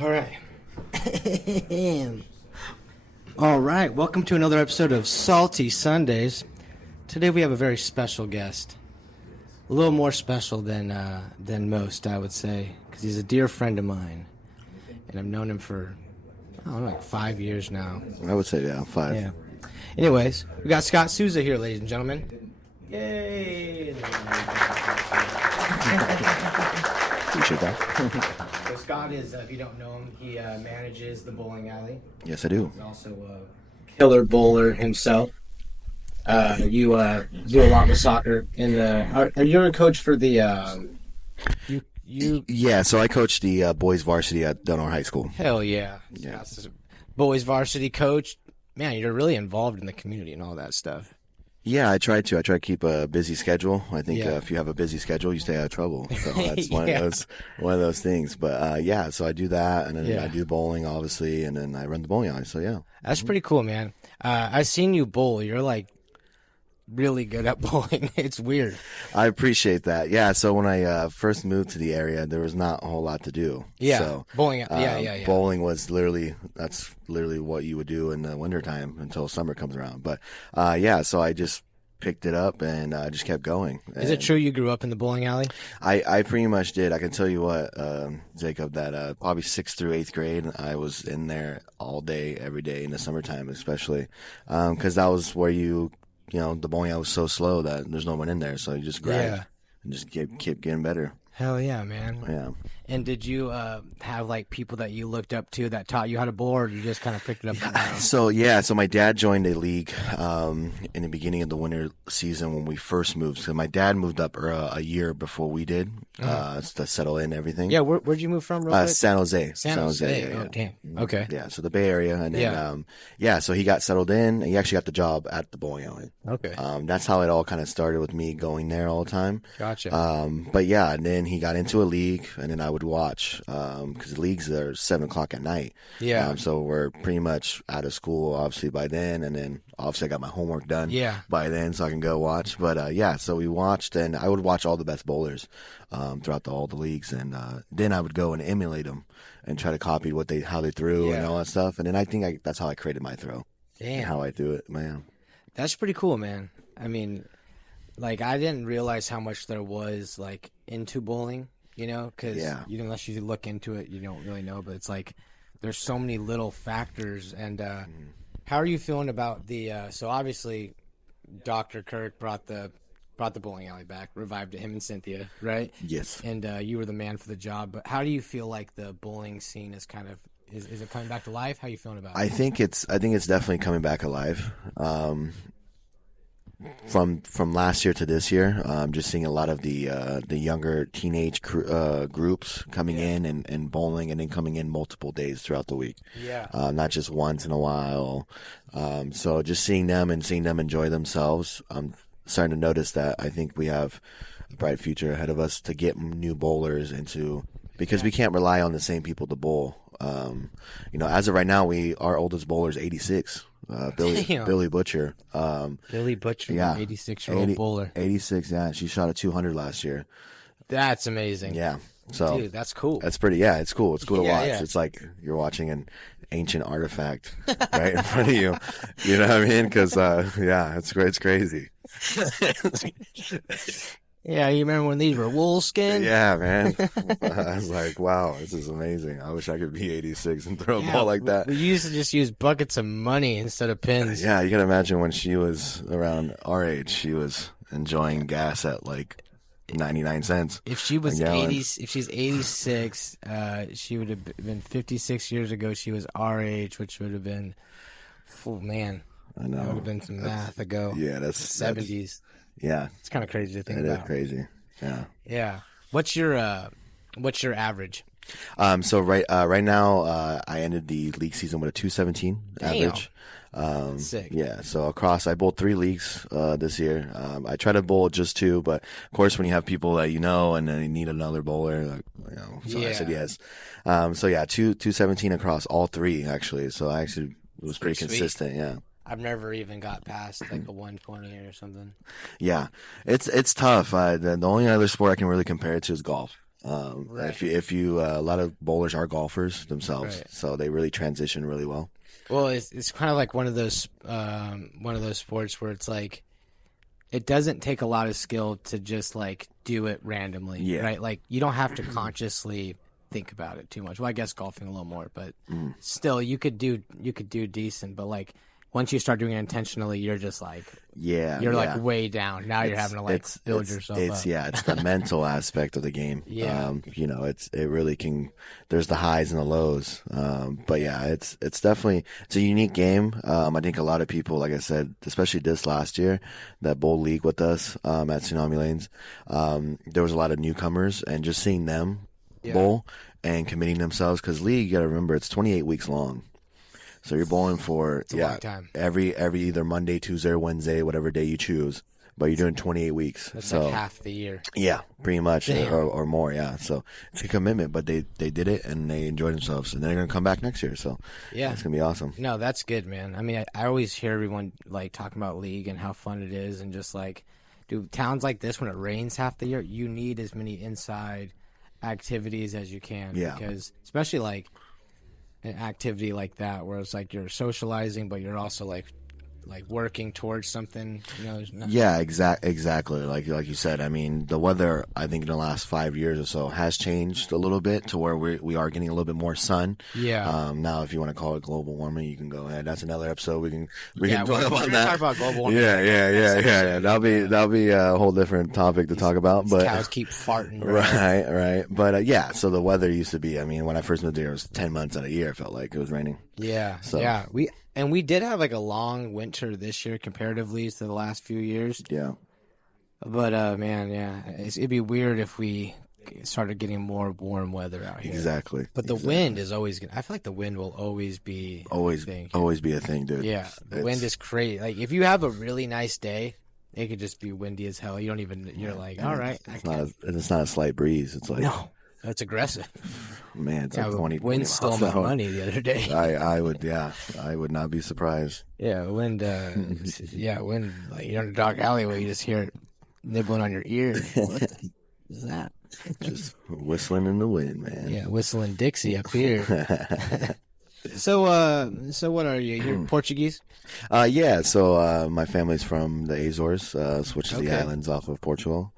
All right. All right. Welcome to another episode of Salty Sundays. Today we have a very special guest. A little more special than most, I would say, because he's a dear friend of mine, and I've known him for like 5 years now. I would say 5. Yeah. Anyways, we got Scott Sousa here, ladies and gentlemen. Yay! Appreciate that. So Scott is, if you don't know him, he manages the bowling alley. Yes, I do. He's also a killer bowler himself. You do a lot with soccer. Are you a coach for the? Yeah, so I coach the boys varsity at Dunmore High School. Hell yeah! Yeah, boys varsity coach. Man, you're really involved in the community and all that stuff. Yeah, I try to keep a busy schedule. I think if you have a busy schedule, you stay out of trouble. So that's one of those things. But yeah, so I do that, and then I do bowling, obviously, and then I run the bowling alley. So yeah, that's pretty cool, man. I've seen you bowl. You're like really good at bowling. It's weird. I appreciate that. Yeah, so when I first moved to the area, there was not a whole lot to do. Yeah, so, bowling. Bowling was that's literally what you would do in the wintertime until summer comes around. But so I just picked it up and just kept going. Is it true you grew up in the bowling alley? I pretty much did. I can tell you what, Jacob, that probably 6th through 8th grade, I was in there all day, every day in the summertime, especially, because that was where the bowling alley was so slow that there's no one in there, so you just grind and just keep getting better. Hell yeah, man. Yeah. And did you have like people that you looked up to that taught you how to bowl, or you just kind of picked it up? So my dad joined a league in the beginning of the winter season when we first moved. So my dad moved up a year before we did to settle in and everything. Yeah, where'd you move from? Real quick? San Jose. San Jose. Yeah. Oh, damn. Okay. Yeah, so the Bay Area, and then so he got settled in, and he actually got the job at the bowling alley. Okay. That's how it all kind of started with me going there all the time. Gotcha. But yeah, and then he got into a league, and then I would watch because the leagues are 7:00 at night. Yeah. So we're pretty much out of school obviously by then, and then obviously I got my homework done by then, so I can go watch. But so we watched, and I would watch all the best bowlers throughout all the leagues, and then I would go and emulate them and try to copy how they threw and all that stuff. And then I think that's how I created my throw. Damn. How I threw it, man. That's pretty cool, man. I mean, like, I didn't realize how much there was like into bowling. Because unless you look into it, you don't really know. But it's like there's so many little factors. And how are you feeling about the? So obviously, Dr. Kirk brought the bowling alley back, revived it. Him and Cynthia, right? Yes. And you were the man for the job. But how do you feel like the bowling scene is kind of is it coming back to life? How are you feeling about it? I think it's definitely coming back alive. From last year to this year, I'm just seeing a lot of the younger teenage groups coming in and bowling, and then coming in multiple days throughout the week. Yeah. Not just once in a while. So just seeing them enjoy themselves. I'm starting to notice that I think we have a bright future ahead of us to get new bowlers because we can't rely on the same people to bowl. As of right now, our oldest bowler is 86. Billy Butcher. Billy Butcher, 86-year-old bowler. 86, yeah. She shot a 200 last year. That's amazing. Yeah. So dude, that's cool. That's pretty. Yeah, it's cool. It's cool to watch. Yeah. It's like you're watching an ancient artifact right in front of you. You know what I mean? Because it's crazy. Yeah, you remember when these were wool skin? Yeah, man. I was like, wow, this is amazing. I wish I could be 86 and throw a ball like that. We used to just use buckets of money instead of pins. Yeah, you can imagine when she was around our age, she was enjoying gas at like 99 cents. If she was 80, if she's 86, she would have been 56 years ago. She was our age, which would have been, oh man, I know. That would have been some math ago. Yeah, that's 70s. Yeah, it's kind of crazy to think about. It is crazy. Yeah. Yeah. What's your average? So right now, I ended the league season with a 217 average. Sick. Yeah. So I bowled 3 leagues this year. I try to bowl just 2, but of course, when you have people that and then you need another bowler, I said yes. 217 across all 3 actually. So I actually was pretty consistent. Sweet. Yeah. I've never even got past like a 120 or something. Yeah, it's tough. The only other sport I can really compare it to is golf. Right. If you a lot of bowlers are golfers themselves, Right. so they really transition really well. Well, it's kind of like one of those sports where it's like it doesn't take a lot of skill to just like do it randomly, Yeah. right? Like you don't have to consciously think about it too much. Well, I guess golfing a little more, but still you could do decent, but like once you start doing it intentionally, you're just like you're like way down. Now you're having to like build yourself up. It's the mental aspect of the game. Yeah. It really can. There's the highs and the lows. But yeah, it's definitely it's a unique game. I think a lot of people, like I said, especially this last year, that bowl league with us at Tsunami Lanes, there was a lot of newcomers, and just seeing them bowl and committing themselves, because league, you got to remember, it's 28 weeks long. So you're bowling for a long time. every either Monday, Tuesday, or Wednesday, whatever day you choose. But you're doing 28 weeks. That's so like half the year. Yeah, pretty much, or more. Yeah, so it's a commitment, but they did it and they enjoyed themselves, and they're gonna come back next year. So yeah, it's gonna be awesome. No, that's good, man. I mean, I always hear everyone like talking about league and how fun it is, and just like, dude, towns like this when it rains half the year, you need as many inside activities as you can. Yeah. Because especially like an activity like that where it's like you're socializing, but you're also like working towards something, there's nothing. Yeah, exactly. Like you said, I mean, the weather, I think in the last 5 years or so has changed a little bit to where we are getting a little bit more sun. Yeah. Now, if you want to call it global warming, you can go ahead. That's another episode. We can talk we're about gonna that. talk about global warming. Yeah. That'll be a whole different topic to talk about. But cows keep farting. Right. But yeah, so the weather used to be. I mean, when I first moved here, it was 10 months out of the year. It felt like it was raining. Yeah. So. Yeah. We did have like a long winter this year comparatively to the last few years. Yeah. But man, yeah, it'd be weird if we started getting more warm weather out here. Exactly. But the wind is always gonna. I feel like the wind will always be always be a thing, dude. Yeah, the wind is crazy. Like if you have a really nice day, it could just be windy as hell. You don't even. You're like, all right. It's not a slight breeze. It's like no. That's aggressive. Man, it's like 20 wind stole my money the other day. I would not be surprised. Yeah, wind. Wind. Like you're in a dark alleyway, you just hear it nibbling on your ear. What is that? Just whistling in the wind, man. Yeah, whistling Dixie up here. So what are you? You're Portuguese? Yeah. So my family's from the Azores, which is the islands off of Portugal.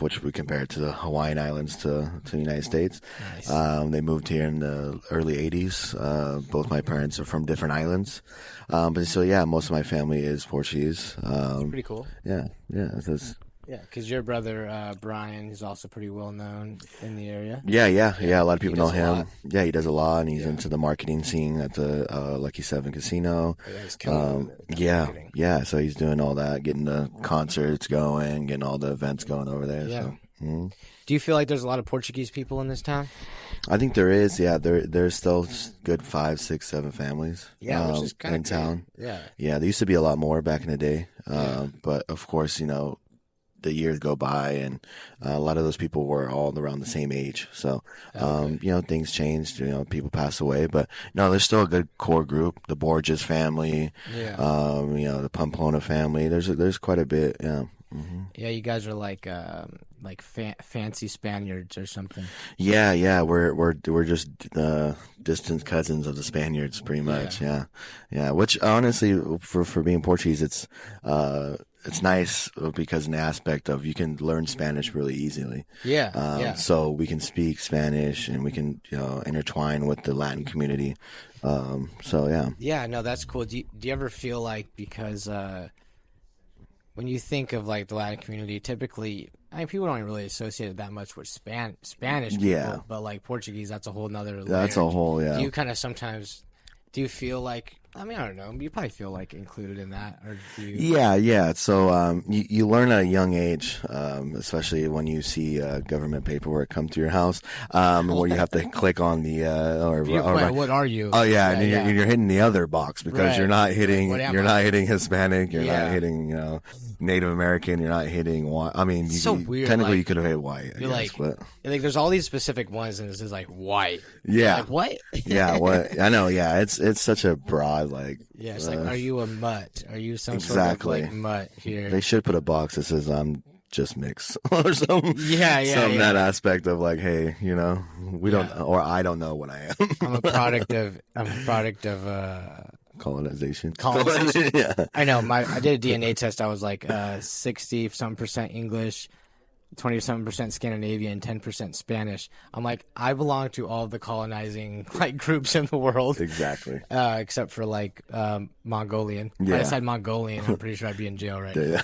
Which we compare to the Hawaiian Islands to the United States. Nice. They moved here in the early 80s. Both my parents are from different islands. But so, yeah, most of my family is Portuguese. That's pretty cool. Yeah. Yeah, because your brother, Brian, is also pretty well known in the area. Yeah. A lot of people know him. Yeah, he does a lot, and he's into the marketing scene at the Lucky 7 Casino. Yeah. So he's doing all that, getting the concerts going, getting all the events going over there. Yeah. So, Do you feel like there's a lot of Portuguese people in this town? I think there is. Yeah, there's still good 5, 6, 7 families. Yeah, which is kind of in town. Yeah. Yeah, there used to be a lot more back in the day. But of course, the years go by, and a lot of those people were all around the same age. So, things changed. People passed away, but no, there's still a good core group. The Borges family, the Pamplona family. There's quite a bit. Yeah. Mm-hmm. Yeah, you guys are like fancy Spaniards or something. Yeah. We're just distant cousins of the Spaniards, pretty much. Yeah. Which honestly, for being Portuguese, it's nice because in the aspect of you can learn Spanish really easily. Yeah. So we can speak Spanish and we can intertwine with the Latin community. So yeah. Yeah, no, that's cool. Do you ever feel like, because when you think of like the Latin community, typically, people don't really associate it that much with Spanish people, but like Portuguese, that's a whole nother layer. That's a whole, yeah. Do you kind of sometimes, do you feel like, I don't know, you probably feel like included in that, or do you? Yeah. So you learn at a young age, especially when you see government paperwork come to your house, where you have to click on the what are you? Oh yeah, and you're hitting the other box because you're not hitting Hispanic, you're not hitting Native American, you're not hitting white. I mean, so weird. Technically, you could have hit white. You're I guess, but like, there's all these specific ones, and this is like white. Yeah. Like what? Yeah. What? I know. Yeah. It's such a broad it's like, are you a mutt? Are you some sort of like mutt here? They should put a box that says I'm just mix or some that aspect of like, hey, we don't, or I don't know what I am. I'm a product of colonization. Yeah. I know. I did a DNA test. I was like 60-some% English, 27% Scandinavian, 10% Spanish. I'm like, I belong to all the colonizing like groups in the world. Exactly. Except for like Mongolian. If I decide Mongolian, I'm pretty sure I'd be in jail right now.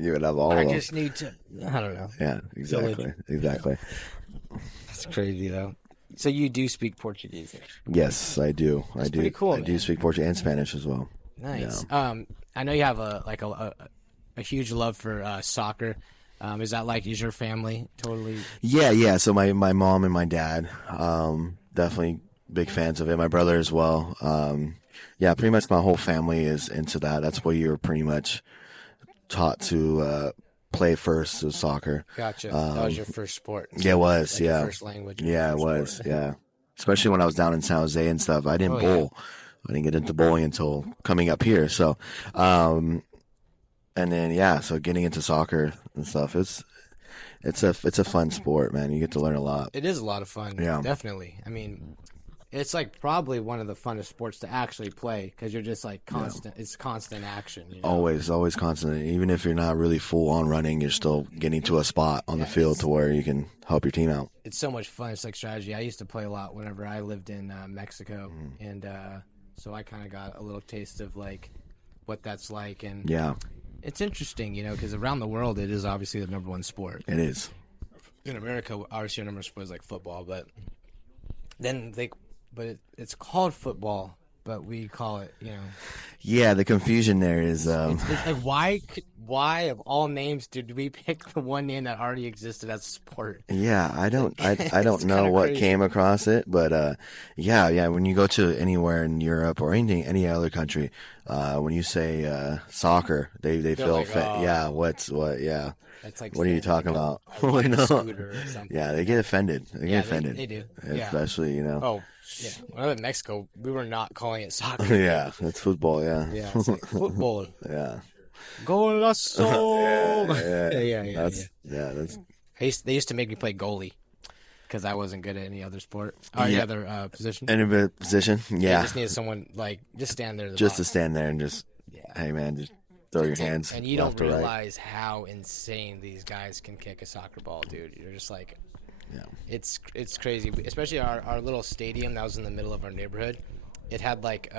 You would have all of them. I just need to, I don't know. Yeah, exactly. Exactly. That's crazy though. So you do speak Portuguese? Yes, I do. That's pretty cool, I do speak Portuguese and Spanish as well. Nice. Yeah. I know you have a huge love for soccer. Is that like, is your family totally? Yeah. So my mom and my dad, definitely big fans of it. My brother as well. Pretty much my whole family is into that. That's what you're pretty much taught to play first, is soccer. Gotcha. That was your first sport. Yeah, it was. Like Your first language. Yeah, it was. Sport. Yeah. Especially when I was down in San Jose and stuff. I didn't bowl. Yeah. I didn't get into bowling until coming up here. So, and then so getting into soccer and stuff, it's a fun sport, man. You get to learn a lot. It is a lot of fun. Yeah, definitely. I mean, it's like probably one of the funnest sports to actually play because you're just like constant. Yeah. It's constant action. Always constant. Even if you're not really full on running, you're still getting to a spot on the field to where you can help your team out. It's so much fun. It's like strategy. I used to play a lot whenever I lived in Mexico, and so I kind of got a little taste of like what that's like. And it's interesting, because around the world it is obviously the number one sport. It is. In America, obviously, our number one sport is like football, but then it's called football, but we call it, Yeah, the confusion there is. It's like why of all names did we pick the one name that already existed as a sport? Yeah, I don't know what came across it, but when you go to anywhere in Europe or any other country, when you say soccer, they feel like, yeah. That's like, what are you talking about? Yeah, they get offended. They do. Especially, Oh, yeah. When I lived in Mexico, we were not calling it soccer. Yeah, it's football, yeah. Yeah, it's like football. Yeah. Golazo! That's They used to make me play goalie because I wasn't good at any other sport. Or any other position. Any position, yeah. I just needed someone, like, just stand there. To stand there and just, hey, man, just throw your hands. And you don't realize how insane these guys can kick a soccer ball, dude. You're just like, it's crazy. Especially our little stadium that was in the middle of our neighborhood. It had like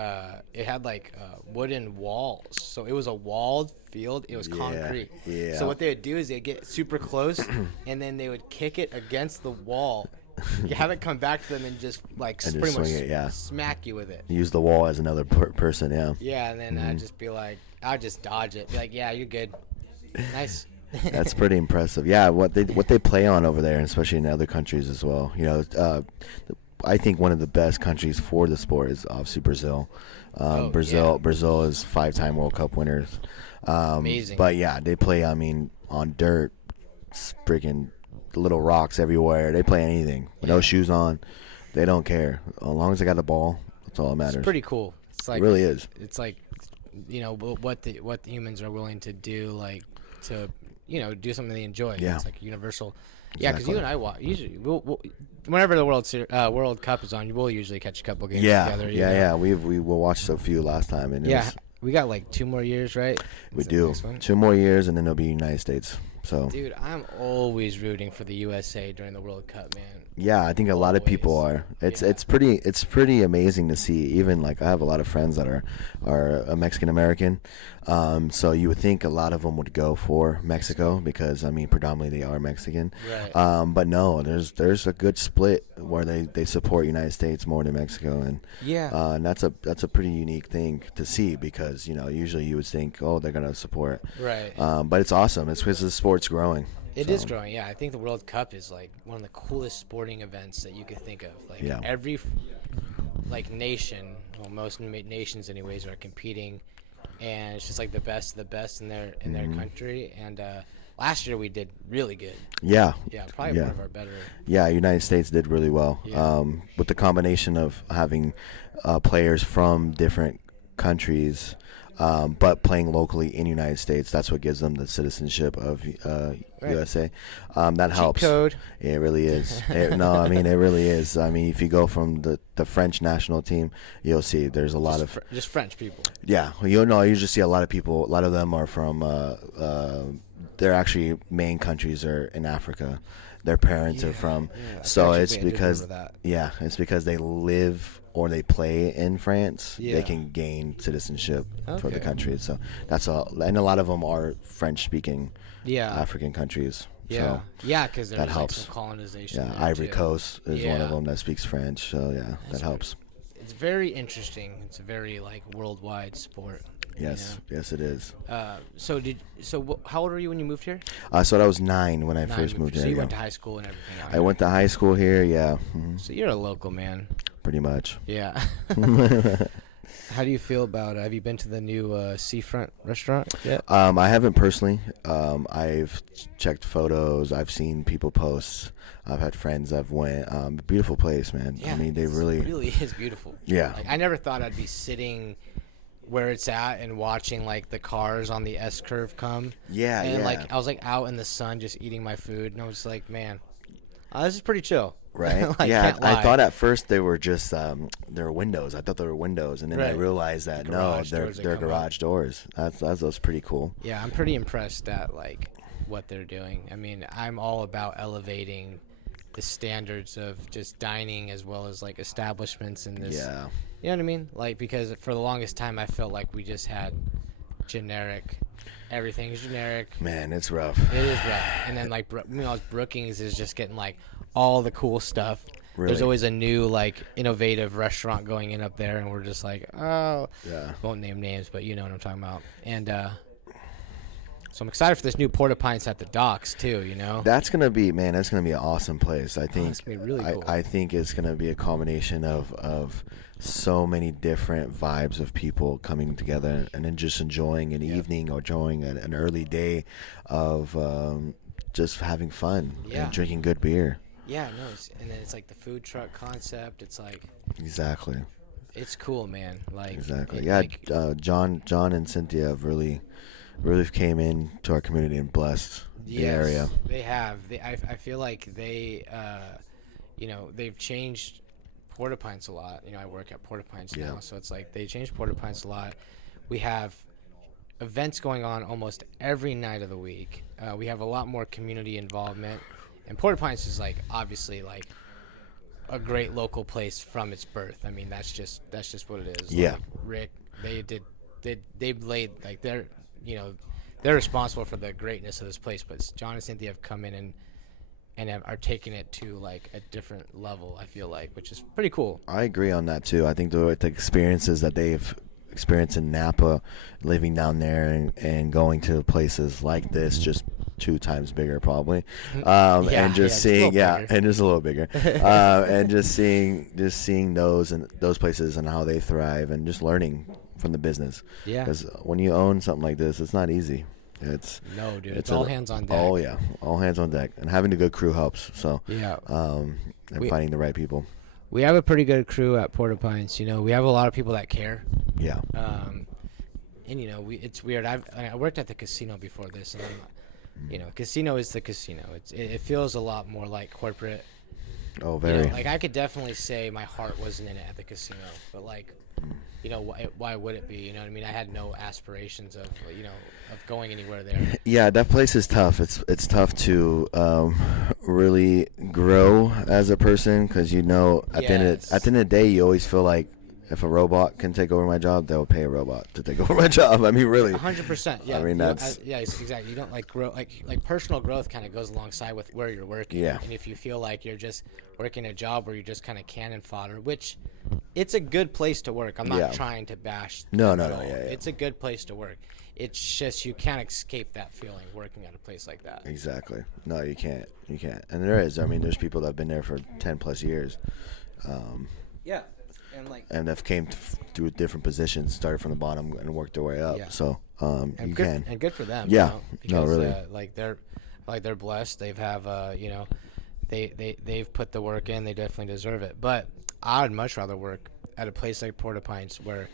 wooden walls, so it was a walled field. It was concrete. Yeah. So what they would do is they'd get super close, and then they would kick it against the wall. You have it come back to them and just pretty much smack you with it. Use the wall as another person. Yeah. Yeah, and then I'd just be like, I'd just dodge it. Be like, yeah, you're good. Nice. That's pretty impressive. Yeah, what they play on over there, and especially in other countries as well. I think one of the best countries for the sport is obviously Brazil. Brazil is 5-time World Cup winners. Amazing. But yeah, they play. I mean, on dirt, freaking little rocks everywhere. They play anything with no shoes on. They don't care as long as they got the ball. That's all that matters. It's pretty cool. It's like, it really is. It's like, what the humans are willing to do, like to do something they enjoy. Yeah. It's like universal. Yeah, because you and I usually we'll whenever the World Cup is on, we'll usually catch a couple games together. Yeah. We watched a few last time, and we got like 2 more years, right? We do 2 more years, and then it'll be United States. So, dude, I'm always rooting for the USA during the World Cup, man. Yeah, I think a lot of people are. It's pretty amazing to see. Even like I have a lot of friends that are Mexican American, so you would think a lot of them would go for Mexico because I mean predominantly they are Mexican. Right. But no, there's a good split where they support United States more than Mexico, and and that's a pretty unique thing to see because usually you would think they're gonna support. Right. But it's awesome. It's because the sport's growing. It is growing, yeah. I think the World Cup is like one of the coolest sporting events that you could think of. Like every nation, well, most nations anyways, are competing, and it's just like the best of the best in their country. And last year we did really good. Yeah, probably one of our better. Yeah, United States did really well. Yeah. With the combination of having players from different countries. but playing locally in the United States. That's what gives them the citizenship of USA. That helps. Code. It really is. No, I mean, it really is. I mean, if you go from the French national team, you'll see there's a lot of just French people. Yeah, you just see a lot of people. A lot of them are from. Their actually main countries are in Africa. Their parents are from. So it's because it's because they live or they play in France. They can gain citizenship for the country. So that's all. And a lot of them are French-speaking African countries. Yeah, so because there's like some colonization. Yeah, Ivory Coast is one of them that speaks French. So that helps. It's very interesting. It's a very like worldwide sport. Yes, yes, it is. So how old were you when you moved here? So I was 9 when I first moved here. So you went to high school and everything. I went to high school here. Yeah. Mm-hmm. So you're a local man. Pretty much. Yeah. How do you feel about it? Have you been to the new Seafront restaurant yet? I haven't personally. I've checked photos. I've seen people post. I've had friends I've went. Beautiful place, man. Yeah, I mean, it really is beautiful. Yeah. Like, I never thought I'd be sitting where it's at and watching like the cars on the S curve come. Yeah, and like I was like out in the sun just eating my food, and I was like, man, this is pretty chill. Right. I thought at first they were just they were windows. I thought they were windows, and then I realized that they're garage doors. That's pretty cool. Yeah, I'm pretty impressed at like what they're doing. I mean, I'm all about elevating the standards of just dining as well as like establishments in this. Yeah. You know what I mean? Like, because for the longest time I felt like we just had generic. Everything's generic. Man, it's rough. It is rough. And then like Brookings is just getting like all the cool stuff. Really? There's always a new like innovative restaurant going in up there, and we're just like, oh, yeah. Won't name names, but you know what I'm talking about. And so I'm excited for this new Porta Pints at the docks too. You know, that's gonna be an awesome place. I think it's gonna be really cool. I think it's gonna be a combination of so many different vibes of people coming together and then just enjoying an evening or enjoying an early day of just having fun and drinking good beer. Yeah, no, and then it's like the food truck concept. It's like exactly. It's cool, man. Like exactly. John and Cynthia have really came in to our community and blessed the area. They have. I feel like they, they've changed Porta Pints a lot. You know, I work at Porta Pints now, so it's like they changed Porta Pints a lot. We have events going on almost every night of the week. We have a lot more community involvement, and Porta Pints is like obviously like a great local place from its birth. I mean, that's just what it is. Yeah, like Rick, they laid like they're responsible for the greatness of this place, but John and Cynthia have come in and are taking it to like a different level, I feel like, which is pretty cool. I agree on that too. I think the experiences that they've experienced in Napa, living down there and going to places like this, just 2 times bigger probably, and just seeing and just a little bigger, and just seeing those places and how they thrive and just learning from the business. Yeah, because when you own something like this, it's not easy. It's all hands on deck. Oh yeah, all hands on deck, and having a good crew helps. So and finding the right people. We have a pretty good crew at Porta Pints. You know, we have a lot of people that care. Yeah. And it's weird. I worked at the casino before this, and casino is the casino. It feels a lot more like corporate. Oh, very. Like I could definitely say my heart wasn't in it at the casino, but like. Why would it be? You know what I mean? I had no aspirations of going anywhere there. Yeah, that place is tough. It's tough to really grow as a person because at the end of the day, you always feel like if a robot can take over my job, they'll pay a robot to take over my job. I mean, really. 100%. Yeah. I mean, that's exactly. You don't like grow like personal growth kind of goes alongside with where you're working. Yeah. And if you feel like you're just working a job where you're just kind of cannon fodder, which it's a good place to work. I'm not trying to bash. No. Yeah. It's a good place to work. It's just you can't escape that feeling working at a place like that. Exactly. No, you can't. You can't. And there is. I mean, there's people that have been there for 10 plus years. Yeah. And they've came through different positions, started from the bottom and worked their way up. Yeah. So you can. And good for them. Yeah. Because, really. They're blessed. They've they've put the work in. They definitely deserve it. But I'd much rather work at a place like Porta Pints where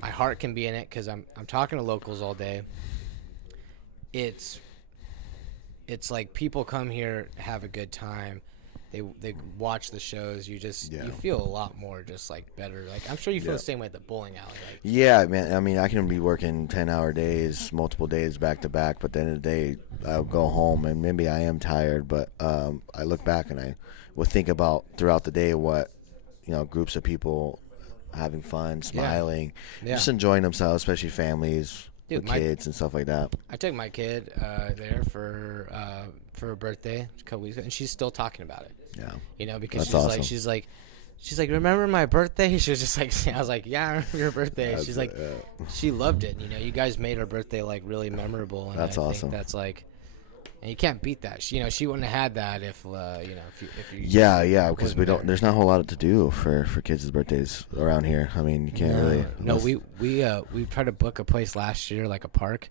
my heart can be in it because I'm talking to locals all day. It's like people come here, have a good time. They watch the shows. You feel a lot more just like better. Like I'm sure you feel the same way at the bowling alley. Like, yeah, man. I mean, I can be working 10-hour days, multiple days back to back, but at the end of the day, I'll go home and maybe I am tired, but I look back and I will think about throughout the day what groups of people having fun, smiling, just enjoying themselves, especially families. Dude, with kids and stuff like that. I took my kid there for her birthday a couple weeks ago, and she's still talking about it. Yeah, because that's awesome. she's like, remember my birthday? She was just like, I was like, yeah, I remember your birthday. She's like, she loved it. You guys made her birthday like really memorable, and that's awesome. Think that's like. And you can't beat that. She wouldn't have had that if you. Yeah, because we don't. There's not a whole lot to do for kids' birthdays around here. I mean, you can't really. No, we tried to book a place last year, like a park,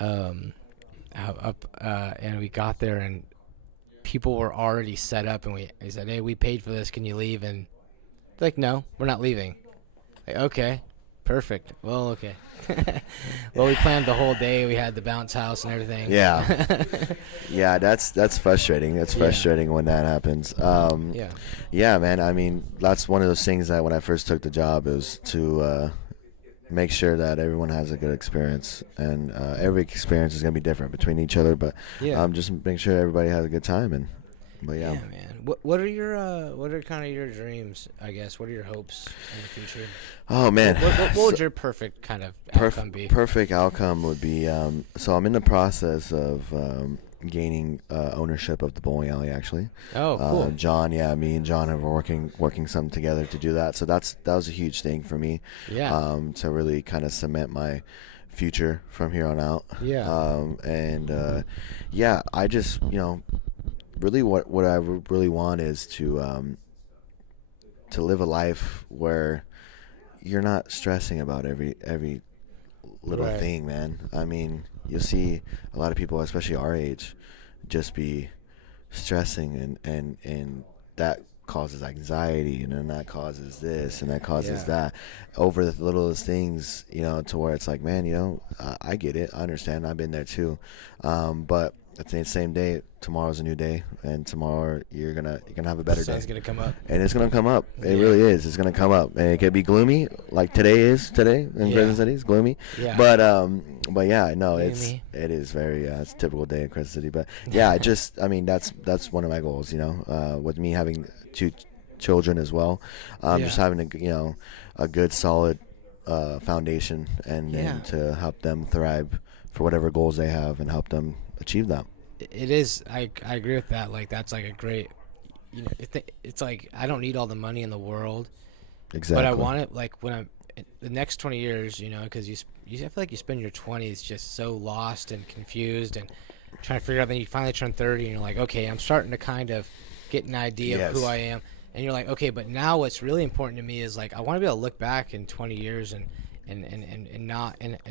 and we got there and people were already set up, and we said, hey, we paid for this. Can you leave? And they're like, no, we're not leaving. Like, okay. Perfect. Well, okay. Well, we planned the whole day. We had the bounce house and everything. Yeah. Yeah, that's frustrating. It's frustrating when that happens. Yeah, man. I mean, that's one of those things that when I first took the job is to make sure that everyone has a good experience, and every experience is going to be different between each other, but just make sure everybody has a good time. But yeah, man. What are kind of your dreams? I guess. What are your hopes in the future? Oh man, what would your perfect kind of outcome be? Perfect outcome would be. So I'm in the process of gaining ownership of the bowling alley. Actually. Oh, cool. John, me and John are working some together to do that. So that was a huge thing for me. Yeah. To really kind of cement my future from here on out. Yeah. I just really what I really want is to live a life where you're not stressing about every little thing, man. I mean, you'll see a lot of people, especially our age, just be stressing and that causes anxiety, and then that causes this and that causes that over the littlest things, to where it's like, man, I get it, I understand, I've been there too, but at the same day, tomorrow's a new day, and tomorrow you're gonna have a better day. The sun's gonna come up, and it's gonna come up. It really is. It's gonna come up, and it could be gloomy, like today in Crescent City. It's gloomy. Yeah. But no, it is very. It's a typical day in Crescent City. But yeah, that's one of my goals. With me having 2 children as well, just having a good solid foundation, and to help them thrive for whatever goals they have, and help them achieve that. It is. I agree with that. Like, that's like a great. It's like I don't need all the money in the world. Exactly. But I want it like when I'm the next 20 years. Because I feel like you spend your 20s just so lost and confused and trying to figure out. Then you finally turn 30 and you're like, okay, I'm starting to kind of get an idea of who I am. And you're like, okay, but now what's really important to me is like I want to be able to look back in 20 years and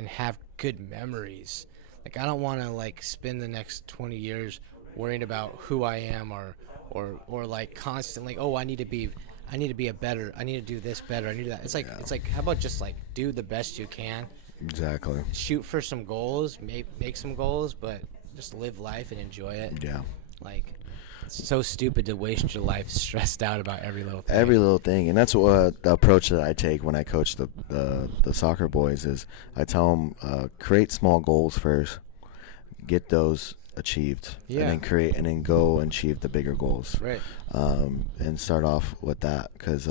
have good memories. Like, I don't want to like spend the next 20 years worrying about who I am or like constantly, I need to be I need to do this better. I need to do that. It's like how about just like do the best you can. Exactly. Shoot for some goals, make some goals, but just live life and enjoy it. Yeah. Like, it's so stupid to waste your life stressed out about every little thing. Every little thing, and that's what the approach that I take when I coach the soccer boys is I tell them create small goals first, get those achieved, and then go and achieve the bigger goals. Right. And start off with that, because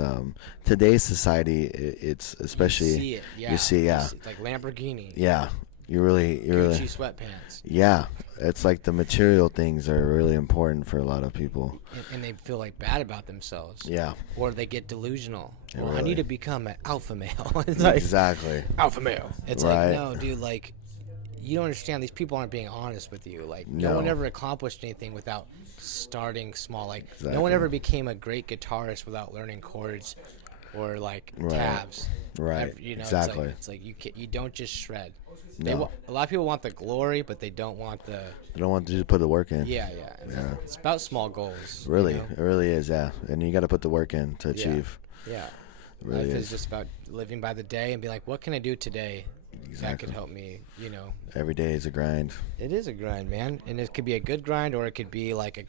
today's society, it's especially you see it. Like Lamborghini. Yeah. You're really Gucci sweatpants. Yeah, it's like the material things are really important for a lot of people, and they feel like bad about themselves. Yeah, or they get delusional. Really. I need to become an alpha male. Exactly. Alpha male. It's like, no, dude. Like, you don't understand. These people aren't being honest with you. Like, no one ever accomplished anything without starting small. Like, no one ever became a great guitarist without learning chords or like tabs. Right. Exactly. It's like you don't just shred. No. A lot of people want the glory, but they don't want the. They don't want to put the work in. Yeah. It's about small goals. Really, it really is. Yeah, and you got to put the work in to achieve. Yeah. really Life is just about living by the day and be like, what can I do today that could help me, Every day is a grind. It is a grind, man. And it could be a good grind or it could be like a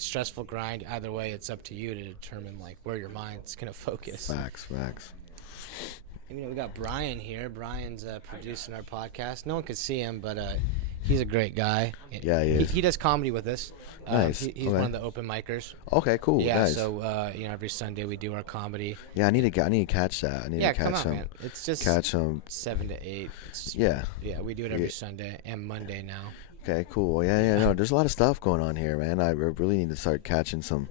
stressful grind. Either way, it's up to you to determine like where your mind's going to focus. Facts. And, we got Brian here. Brian's producing our podcast. No one could see him, but he's a great guy. Yeah, he is. He does comedy with us. Nice. He's one of the open micers. Okay, cool. Yeah, nice. so every Sunday we do our comedy. Yeah, I need to catch that. I need to catch come on, some. man. It's just catch some 7 to 8. Yeah, we do it every Sunday and Monday now. Okay, cool. Yeah. No, there's a lot of stuff going on here, man. I really need to start catching some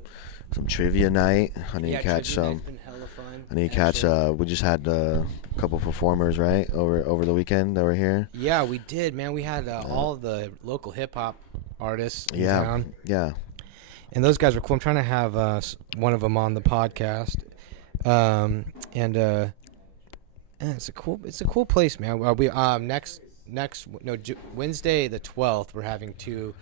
trivia night. I need to catch some. Been hella fun, I need to catch. We just had a couple performers right over the weekend that were here. Yeah, we did, man. We had all the local hip hop artists in town. Yeah. And those guys were cool. I'm trying to have one of them on the podcast. It's a cool place, man. We Wednesday the 12th, we're having two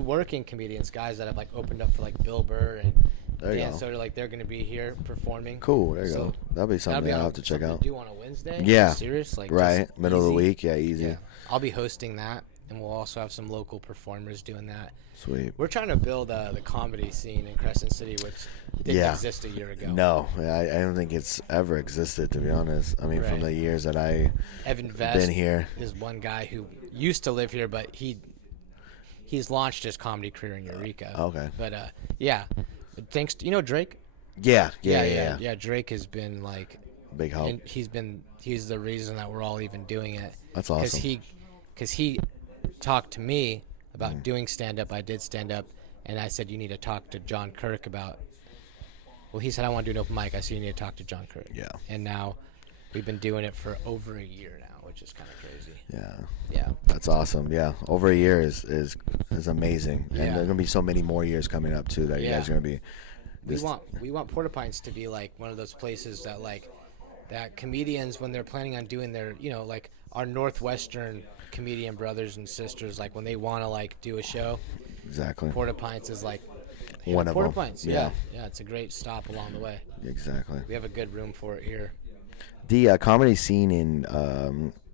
working comedians, guys that have like opened up for like Bill Burr and Dan Soder, like they're gonna be here performing. Cool, there you go. That'll be something I'll have to check out. To do on a Wednesday? Yeah. Serious? Like right, middle of the week. Yeah, easy. Yeah. I'll be hosting that, and we'll also have some local performers doing that. Sweet. We're trying to build the comedy scene in Crescent City, which didn't exist a year ago. No, I don't think it's ever existed, to be honest. I mean, from the years that Evan Vest been here, is one guy who used to live here, but he's launched his comedy career in Eureka. Okay. But But thanks to, Drake? Yeah. Drake has been like big help. And he's the reason that we're all even doing it. That's awesome. Because he talked to me about doing stand-up. I did stand-up, and I said, you need to talk to John Kirk about... Well, he said, I want to do an open mic. I said, you need to talk to John Kirk. Yeah. And now we've been doing it for over a year now, which is kind of crazy. Yeah. That's awesome. Yeah. Over a year is amazing. And there are going to be so many more years coming up, too, that you guys are going to be... We want Porta Pints to be like one of those places that comedians, when they're planning on doing their, like our Northwestern comedian brothers and sisters, like when they want to like do a show, exactly. Porta Pints is like one of Porta them. Pints. Yeah, it's a great stop along the way. Exactly. We have a good room for it here. The comedy scene in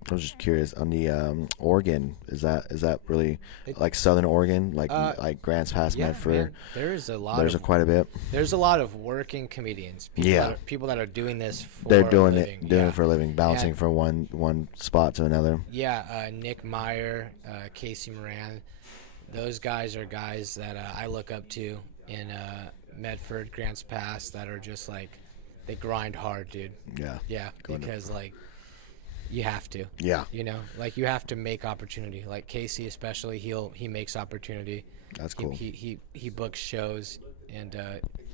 I was just curious on the Oregon. Is that really like Southern Oregon, like Grants Pass, Medford? There's quite a bit. There's a lot of working comedians. People that are doing this for they're doing a living. it for a living, bouncing from one spot to another. Yeah, Nick Meyer, Casey Moran, those guys are guys that I look up to in Medford, Grants Pass, that are just like they grind hard, dude. Yeah, because like. You have to. Yeah. Like you have to make opportunity. Like Casey especially, he makes opportunity. That's cool. He books shows, and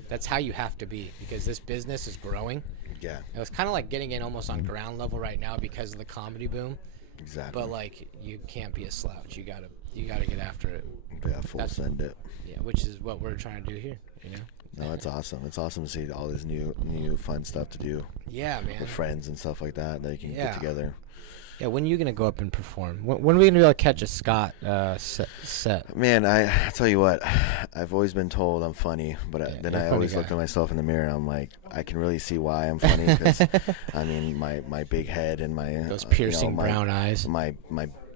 that's how you have to be, because this business is growing. Yeah. And it's kind of like getting in almost on ground level right now because of the comedy boom. Exactly. But like you can't be a slouch. You gotta get after it. Yeah, send it. Yeah, which is what we're trying to do here. No, it's awesome. It's awesome to see all this new fun stuff to do. Yeah, man. With friends and stuff like that you can get together. Yeah, when are you gonna go up and perform? When are we gonna be able to catch a Scott set? Man, I tell you what, I've always been told I'm funny, but then I always look at myself in the mirror and I'm like, I can really see why I'm funny, because I mean my big head and my those piercing brown eyes, my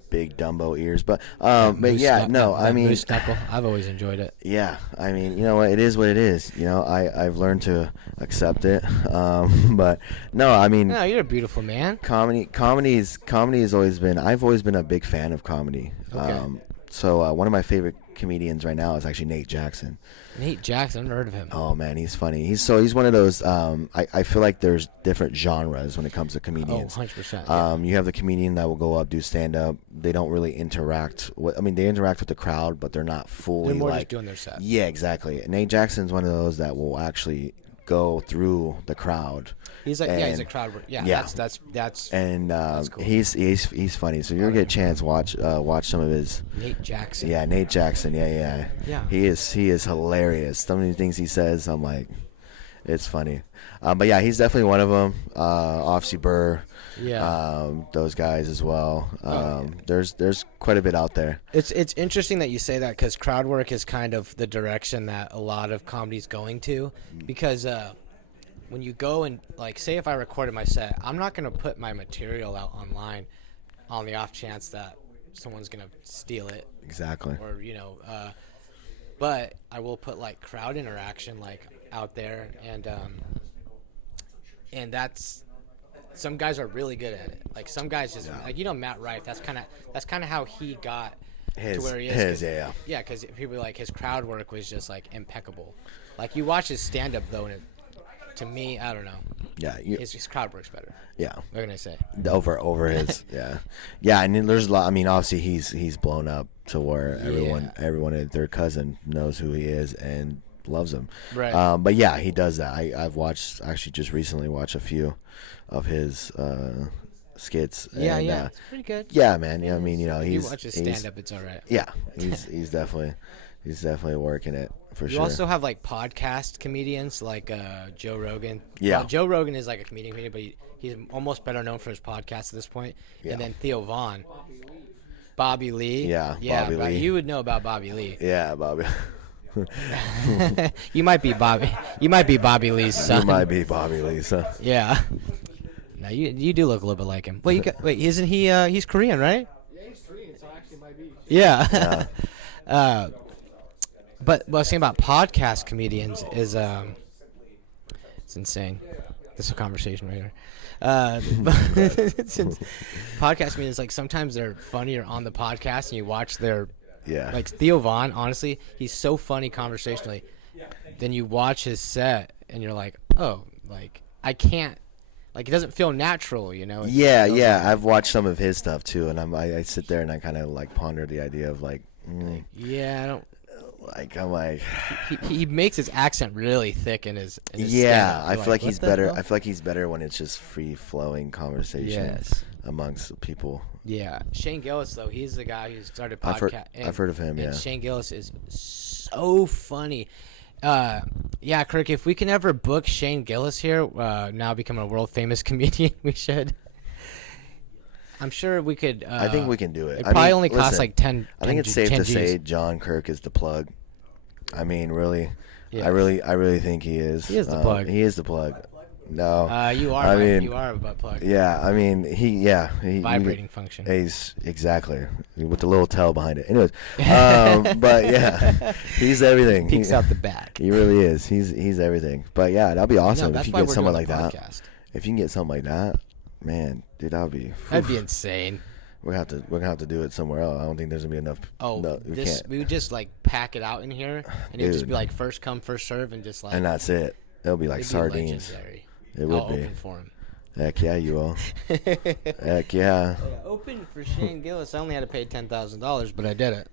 big Dumbo ears, but I mean, moose knuckle. I've always enjoyed it. Yeah, I mean, you know what, it is what it is. I've learned to accept it. But no, I mean, no, you're a beautiful man. Comedy has always been. I've always been a big fan of comedy. Okay. So one of my favorite comedians right now is actually Nate Jackson. Nate Jackson, I've never heard of him. Oh man, he's funny. He's one of those. I feel like there's different genres when it comes to comedians. 100%. You have the comedian that will go up, do stand up. They don't really interact. They interact with the crowd, but they're not fully. They're more just doing their set. Yeah, exactly. Nate Jackson's one of those that will actually go through the crowd. He's like, he's a crowd. Yeah. That's and that's cool. he's funny. So you'll get a chance watch some of his. Nate Jackson. Yeah, Nate Jackson. Yeah. He is hilarious. Some of the things he says, I'm like, it's funny. But yeah, he's definitely one of them. Offsy Burr. Yeah. Those guys as well. There's quite a bit out there. It's interesting that you say that, because crowd work is kind of the direction that a lot of comedy's going to, because when you go and like, say if I recorded my set, I'm not gonna put my material out online on the off chance that someone's gonna steal it. Exactly. Or but I will put like crowd interaction like out there, and that's, some guys are really good at it. Like some guys just like, Matt Rife. That's kind of how he got to where he is. Yeah, because people like his crowd work was just like impeccable. Like you watch his stand up though, and to me, I don't know. Yeah, his crowd works better. Yeah, what can I say? Over his yeah. And there's a lot. I mean, obviously he's blown up to where everyone and their cousin knows who he is and loves him. Right. But yeah, he does that. I've just recently watched a few of his skits. Yeah, and, it's pretty good. Yeah, man. I mean, you watch his stand up, it's all right. Yeah, he's definitely working it for sure. You also have like podcast comedians like Joe Rogan. Yeah, well, Joe Rogan is like a comedian, but he's almost better known for his podcast at this point. Yeah. And then Theo Vaughn, Bobby Lee. Yeah, Bobby Lee. You would know about Bobby Lee. Yeah, Bobby. You might be Bobby Lee's son. You might be Bobby Lee's son. Yeah. Now you do look a little bit like him. Wait, isn't he? He's Korean, right? Yeah, he's Korean, so actually might be. Yeah. But what I was saying about podcast comedians is it's insane. This is a conversation right here. Podcast comedians, like sometimes they're funnier on the podcast, and you watch their like Theo Vaughn. Honestly, he's so funny conversationally. Then you watch his set, and you're like, oh, like I can't. Like, it doesn't feel natural, Yeah. I've watched some of his stuff, too, and I sit there and I kind of, like, ponder the idea of, like... Yeah, I don't... Like, I'm like... He makes his accent really thick in his yeah, I feel like he's better. I feel like he's better when it's just free-flowing conversation amongst people. Yeah. Shane Gillis, though, he's the guy who started podcast. I've heard of him, yeah. Shane Gillis is so funny. Yeah, Kirk, if we can ever book Shane Gillis here, now becoming a world famous comedian, we should. I'm sure we could. I think we can do it. It probably only costs like 10. I think it's safe to Gs. say John Kirk is the plug. I mean, really, I really think he is. He is the plug. He is the plug. No, you are. You are a butt plug. Yeah, I mean, he vibrating function. He's exactly with the little tail behind it. Anyways, but yeah, he's everything. Peeks out the back. He really is. He's everything. But yeah, that'd be awesome if you get someone like that. If you can get something like that, man, dude, that'd be insane. We're gonna have to do it somewhere else. I don't think there's gonna be enough. Oh, no, we would just like pack it out in here, and it would just be like first come, first serve, and just like. And that's it. It'll be like sardines. Legendary. It would be. Open for him. Heck yeah, you will. Heck yeah. Open for Shane Gillis. I only had to pay $10,000, but I did it.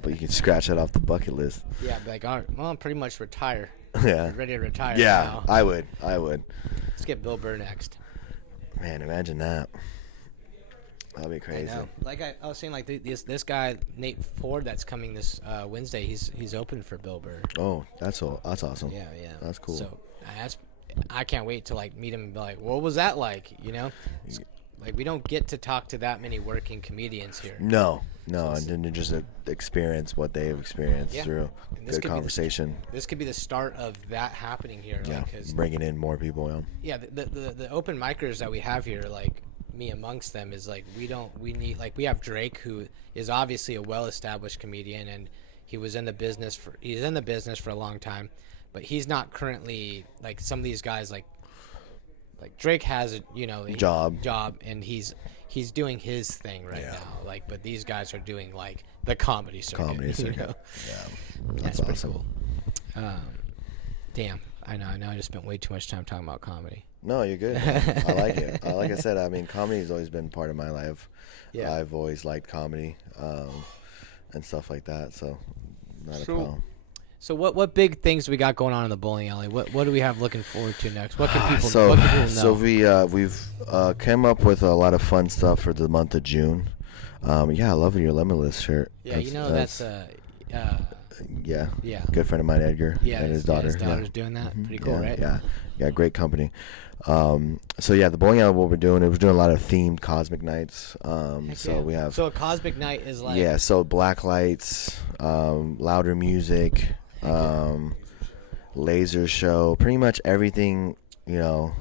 But you can scratch that off the bucket list. Yeah, be like, all right, well, I'm pretty much retire. Yeah. I'm ready to retire. Yeah, now. I would. Let's get Bill Burr next. Man, imagine that. That'd be crazy. I know. Like I was saying, like this guy Nate Ford that's coming this Wednesday. He's open for Bill Burr. Oh, that's awesome. Yeah. That's cool. So I can't wait to like meet him and be like, what was that like? Like we don't get to talk to that many working comedians here. No, and then just experience what they've experienced through good conversation. This could be the start of that happening here. Yeah, like, bringing in more people. Yeah, the open micers that we have here, like me amongst them, is like we have Drake, who is obviously a well-established comedian, and he's in the business for a long time, but he's not currently like some of these guys like Drake has a job, and he's doing his thing right now. Like, but these guys are doing like the comedy circuit. Yeah, that's awesome. Pretty cool. Damn, I know. I just spent way too much time talking about comedy. No, you're good. I like it. Like I said, I mean, comedy has always been part of my life. Yeah, I've always liked comedy, and stuff like that. So, not a problem. So what big things we got going on in the bowling alley? What do we have looking forward to next? What can people know? So we've came up with a lot of fun stuff for the month of June. I love your Limitless shirt. Yeah, that's good friend of mine, Edgar, and his daughter. His daughter's doing that. Pretty cool, right? Yeah, great company. The bowling alley, what we're doing is we're doing a lot of themed cosmic nights. We have. So a cosmic night is like. Yeah, so black lights, louder music, laser show, pretty much everything you know.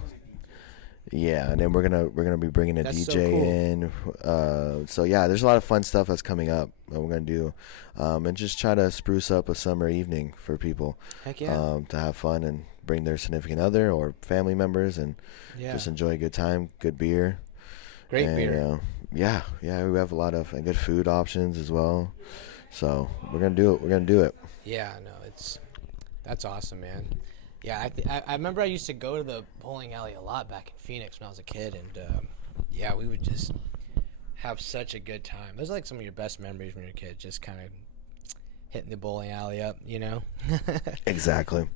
Yeah, and then we're gonna be bringing a That's DJ so cool. in. So yeah, there's a lot of fun stuff that's coming up that we're gonna do, and just try to spruce up a summer evening for people, Heck yeah. to have fun and bring their significant other or family members and Yeah. just enjoy a good time, good beer. Great And, beer. yeah, we have a lot of and good food options as well. So we're gonna do it. We're gonna do it. Yeah, no, that's awesome, man. Yeah, I remember I used to go to the bowling alley a lot back in Phoenix when I was a kid, and yeah, we would just have such a good time. Those are like some of your best memories when you're a kid, just kind of hitting the bowling alley up, you know? Exactly.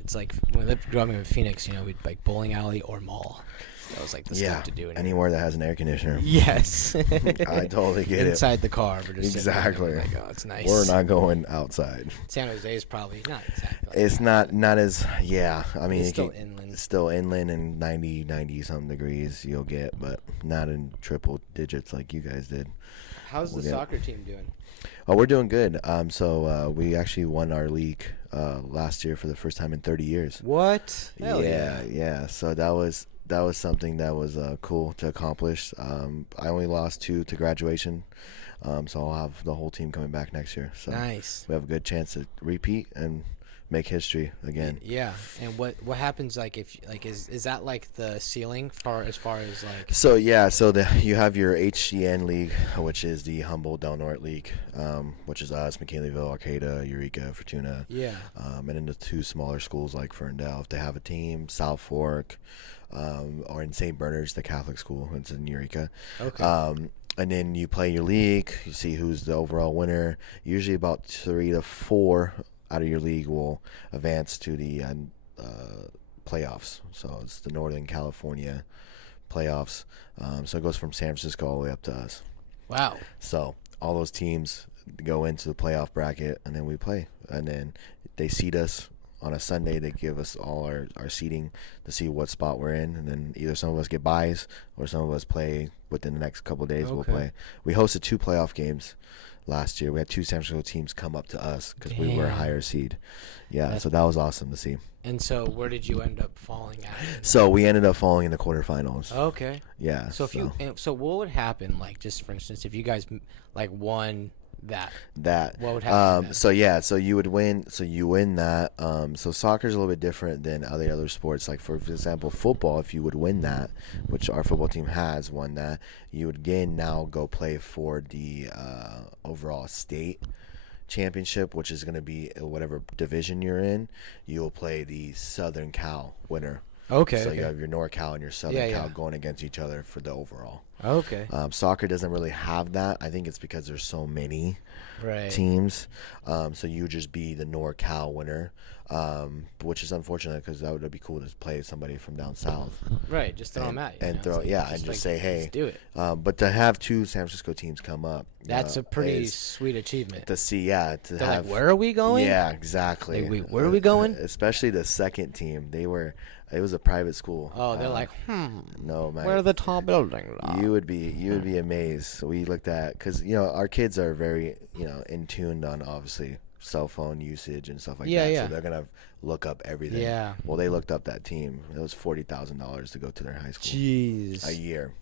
It's like when I lived growing up in Phoenix, you know, we'd like bowling alley or mall. That was like the stuff to do. Anywhere that has an air conditioner. Yes. I totally get it. Inside the car, we're just exactly. Like, oh, it's nice. We're not going outside. San Jose is probably not exactly. Like It's that, not as I mean it's still inland. It's still inland and 90 something degrees you'll get, but not in triple digits like you guys did. How's the soccer team doing? Oh, we're doing good. So we actually won our league last year for the first time in 30 years. What? Hell yeah. So that was something that was cool to accomplish. I only lost 2 to graduation, so I'll have the whole team coming back next year. So nice. We have a good chance to repeat and make history again. Yeah. And what happens is that like the ceiling as far as like? So you have your HCN league, which is the Humboldt Del Norte League, which is us, McKinleyville, Arcata, Eureka, Fortuna. Yeah. And then the 2 smaller schools like Ferndale, if they have a team, South Fork, or in St. Bernard's, the Catholic school, it's in Eureka. Okay. And then you play your league, you see who's the overall winner. Usually about 3 to 4 out of your league will advance to the playoffs. So it's the Northern California playoffs. So it goes from San Francisco all the way up to us. Wow. So all those teams go into the playoff bracket, and then we play. And then they seed us on a Sunday. They give us all our seeding to see what spot we're in. And then either some of us get buys or some of us play within the next couple of days. Okay. We'll play. We hosted 2 playoff games last year. We had 2 San Francisco teams come up to us because we were a higher seed. Yeah, so that was awesome to see. And so where did you end up falling at? So we ended up falling in the quarterfinals. Okay. Yeah. So what would happen, like, just for instance, if you guys like won that what would happen? So you would win. So you win that. So soccer's a little bit different than other sports. Like for example, football. If you would win that, which our football team has won that, you would again now go play for the overall state championship, which is going to be whatever division you're in. You'll play the Southern Cal winner. Okay. So you have your NorCal and your Southern Cal going against each other for the overall. Okay. Soccer doesn't really have that. I think it's because there's so many teams. So you would just be the NorCal winner, which is unfortunate because that would be cool to play somebody from down south. Right. Just throw them at you. And just say, hey. Let's do it. But to have 2 San Francisco teams come up. That's a pretty sweet achievement. To see, They're like, where are we going? Yeah, exactly. Like, wait, where are we going? Especially the second team. It was a private school. Oh, they're like, no, man. Where are the tall buildings? You would be amazed. So we looked at, because our kids are very in tuned on obviously cell phone usage and stuff like that. Yeah. So they're gonna look up everything. Yeah. Well, they looked up that team. It was $40,000 to go to their high school. Jeez. A year.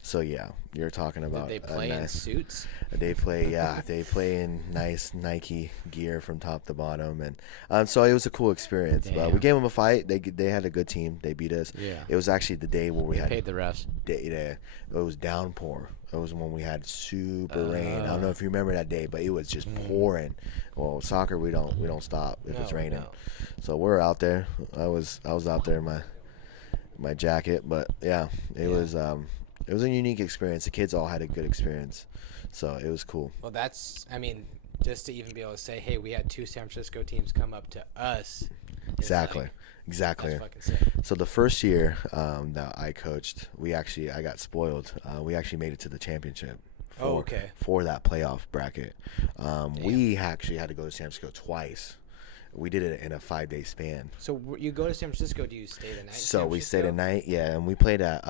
So yeah, you're talking about. Did they play in suits? They play, they play in nice Nike gear from top to bottom, and so it was a cool experience. Damn. But we gave them a fight. They had a good team. They beat us. Yeah. It was actually the day where we had paid the refs. It was downpour. It was when we had super rain. I don't know if you remember that day, but it was just pouring. Well, soccer we don't stop if it's raining. No. So we're out there. I was out there in my jacket, but yeah, it was. It was a unique experience. The kids all had a good experience, so it was cool. Well, just to even be able to say, hey, we had 2 San Francisco teams come up to us. Exactly. That's fucking sick. So the first year that I coached, I got spoiled. We actually made it to the championship. For that playoff bracket. We actually had to go to San Francisco twice. We did it in a 5-day span. So you go to San Francisco, do you stay the night? So we stayed a night, and we played at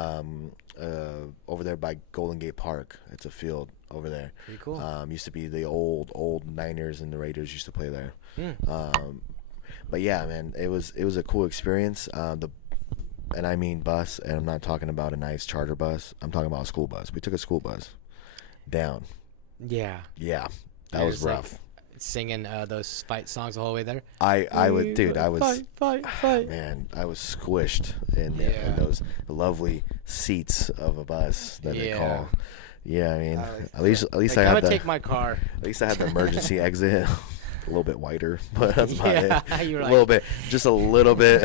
over there by Golden Gate Park. It's a field over there. Pretty cool. Used to be the old Niners and the Raiders used to play there. But yeah, man, it was a cool experience. And I mean bus, and I'm not talking about a nice charter bus. I'm talking about a school bus. We took a school bus down. Yeah. Yeah, that was rough. Like singing those fight songs the whole way there. I would, dude. I was fight. man. I was squished in those lovely seats of a bus that they call. Yeah, I mean, at least I had take my car. At least I had the emergency exit. A little bit wider, but that's about it. You're a little bit, just a little bit.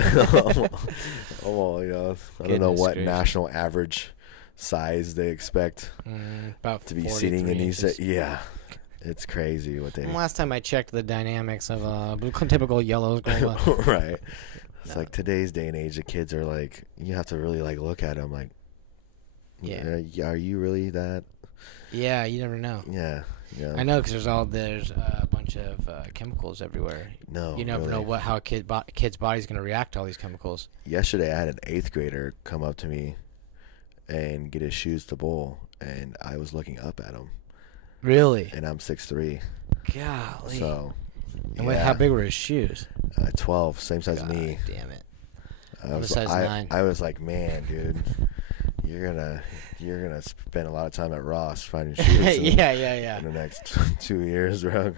Oh, you know, I don't know what national average size they expect about to be sitting in these. Yeah, it's crazy what they. Last time I checked the dynamics of typical yellow school bus. Right. It's like today's day and age, the kids are like, you have to really like look at them like, are you really that? Yeah, you never know. Yeah. I know, because there's a bunch of chemicals everywhere. No, you never know how a kid's body's going to react to all these chemicals. Yesterday, I had an 8th grader come up to me and get his shoes to bowl, and I was looking up at him. Really? And I'm 6'3". Golly. So. And how big were his shoes? 12, same size as me. Damn it. I was size 9. I was like, man, dude, you're gonna spend a lot of time at Ross finding shoes. Yeah. In the next 2 years, bro.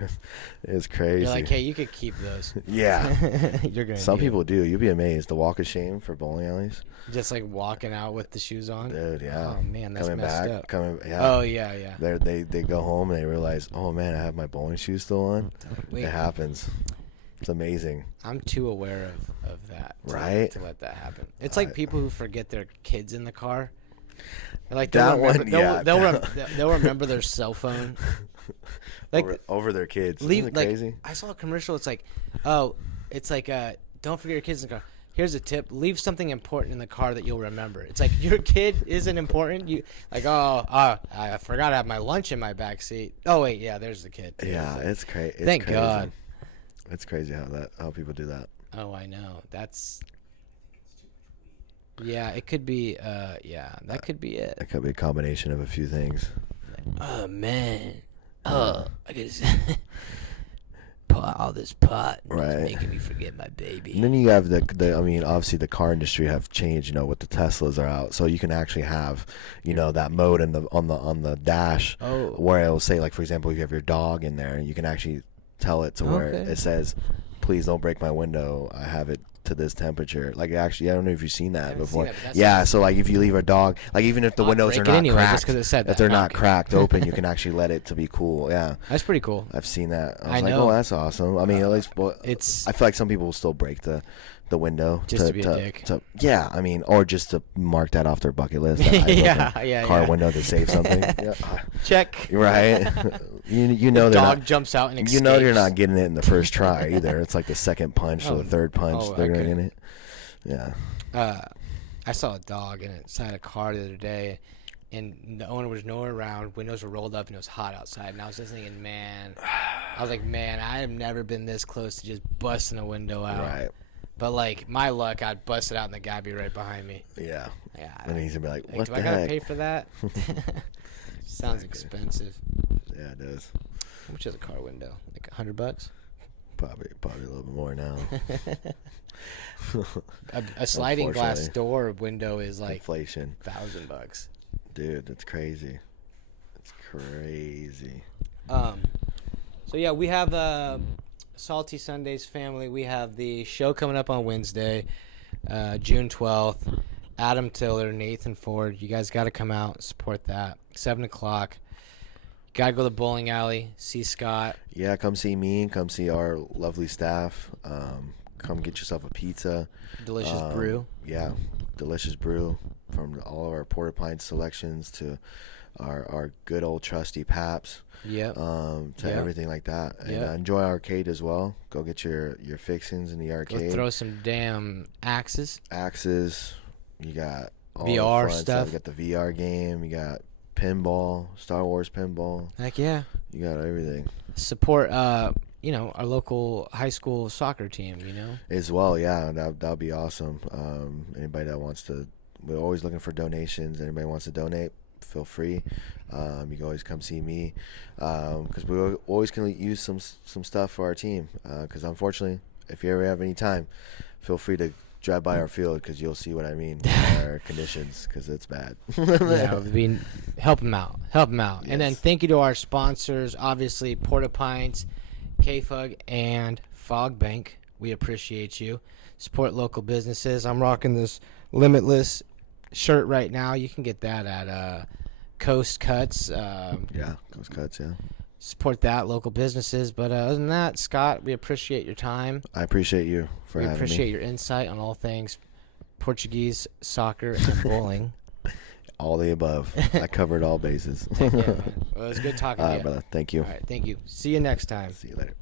It's crazy. You're like, hey, you could keep those. Yeah. You're gonna. Some people do. You'd be amazed. The walk of shame for bowling alleys. Just like walking out with the shoes on. Dude, yeah. Oh man, that's messed up. Yeah. Oh yeah. They go home and they realize, oh man, I have my bowling shoes still on. It happens. It's amazing. I'm too aware of that. To let that happen. It's like people who forget their kids in the car. Like they'll remember their cell phone. Like over their kids. Isn't it crazy? I saw a commercial. It's like, don't forget your kids in the car. Here's a tip: leave something important in the car that you'll remember. It's like your kid isn't important. You like, I forgot to have my lunch in my back seat. Oh wait, yeah, there's the kid. Yeah, it's crazy. Thank God. It's crazy how people do that. Oh, I know. That's. Yeah, it could be. That could be it. It could be a combination of a few things. Oh man, I guess all this pot is making me forget my baby. And then you have the. I mean, obviously the car industry have changed. You know, with the Teslas are out, so you can actually have, that mode on the dash where it will say, like, for example, if you have your dog in there, you can actually tell it to where it says, "Please don't break my window. I have it to this temperature." Like, actually, I don't know if you've seen that before. So like if you leave a dog, like even if the windows are not cracked, if they're not cracked open, you can actually let it to be cool. Yeah, that's pretty cool. I've seen that. I was like, oh, that's awesome. I mean, at least I feel like some people will still break the window just to be a dick. Yeah, I mean, or just to mark that off their bucket list. Car window to save something. Check. Right. You know the dog jumps out and escapes. You know you're not getting it in the first try either. It's like the second punch or the third punch they're gonna get it. Yeah. I saw a dog inside a car the other day, and the owner was nowhere around. Windows were rolled up and it was hot outside. And I was just thinking, man, I have never been this close to just busting a window out. Right. But like my luck, I'd bust it out and the guy'd be right behind me. Yeah. And he's gonna be like, what the heck? Do I gotta pay for that? Sounds expensive. Yeah, it does. How much is a car window? Like $100? Probably a little bit more now. a sliding glass door window is like inflation. $1,000. Dude, it's crazy. It's crazy. So yeah, we have Salty Sundays family. We have the show coming up on Wednesday, June 12th. Adam Tiller, Nathan Ford. You guys got to come out and support that. 7 o'clock. Got to go to the bowling alley, see Scott. Yeah, come see me. Come see our lovely staff. Come get yourself a pizza. Delicious brew. Yeah, delicious brew from all of our Porter Pine selections to our good old trusty Paps. Yeah. Everything like that. And enjoy arcade as well. Go get your fixings in the arcade. Go throw some damn axes. You got all VR the fun stuff. You got the VR game. You got pinball, Star Wars pinball. Heck yeah. You got everything. Support, our local high school soccer team, As well, yeah. That'll be awesome. Anybody that wants to, we're always looking for donations. Anybody wants to donate, feel free. You can always come see me because we always can use some stuff for our team because unfortunately if you ever have any time, feel free to drive by our field because you'll see what I mean. Our conditions, because it's bad. Yeah, help them out. Help them out. Yes. And then thank you to our sponsors, obviously, Porta Pints, KFUG, and Fog Bank. We appreciate you. Support local businesses. I'm rocking this Limitless shirt right now. You can get that at Coast Cuts. Coast Cuts, yeah. Support that, local businesses. But other than that, Scott, we appreciate your time. I appreciate you for having me. We appreciate your insight on all things Portuguese, soccer, and bowling. All the above. I covered all bases. Yeah, man. Well, it was good talking to you. Brother. Thank you. All right, thank you. See you next time. See you later.